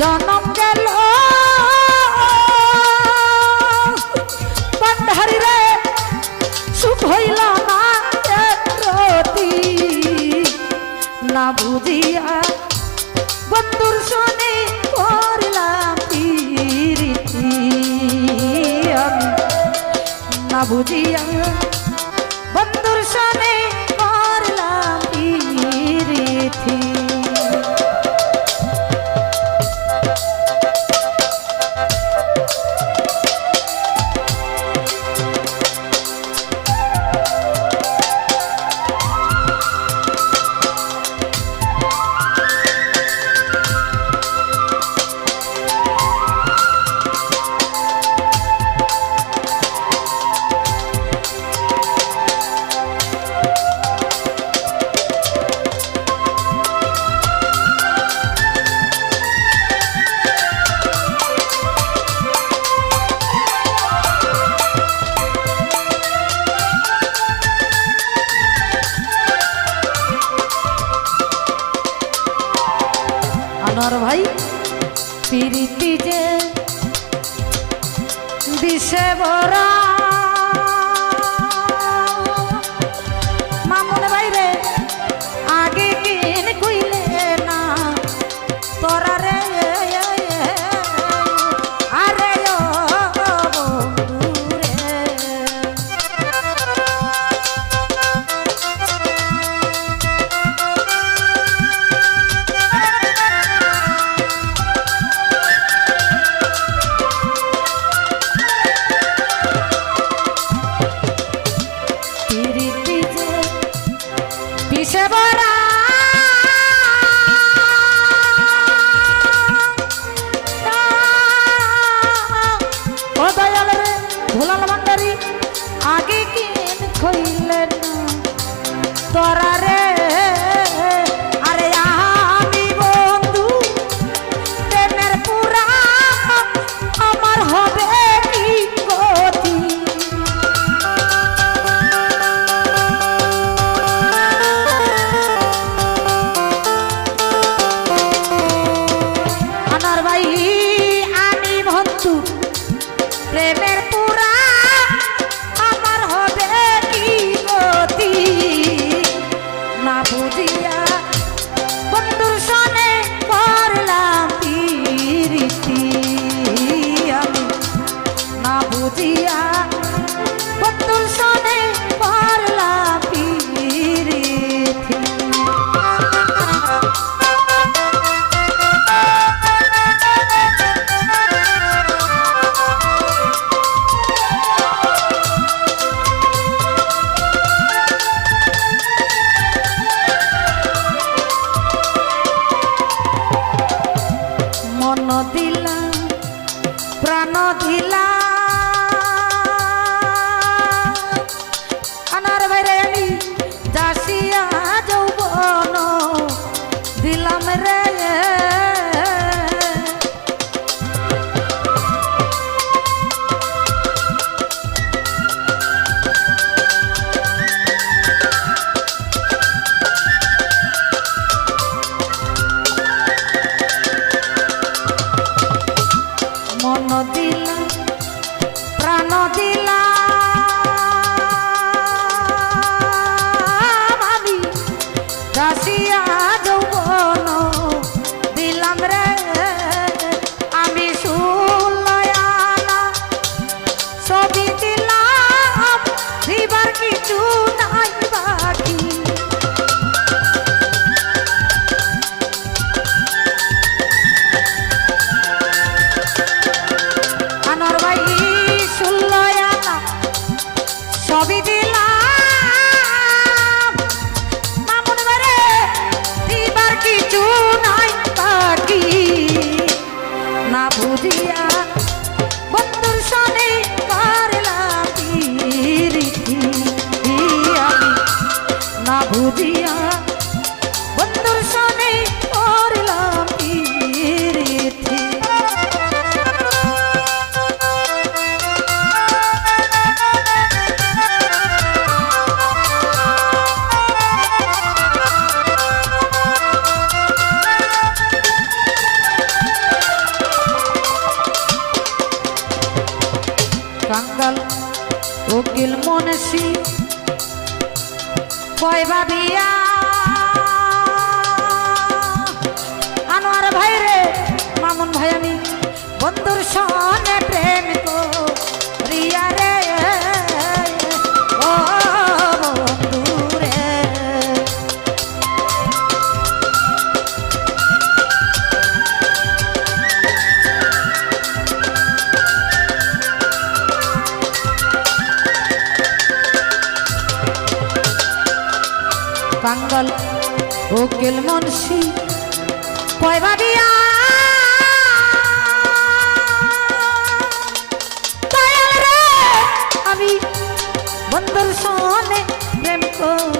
জনম গেল। পান্ডারি রে সুখ হইল না না বুঝিয়া বন্ধুর শুনি করলাম রীতি আমি না বুঝিয়া বন্ধুর শুনি আমার ভাই প্রীতি যে দিশে ভরা। ভাই রে día. foi babiar. বাঙ্গল ও কেলমনসি কয় ভাবিয়া আমি বন্দর সামনে প্রেম কর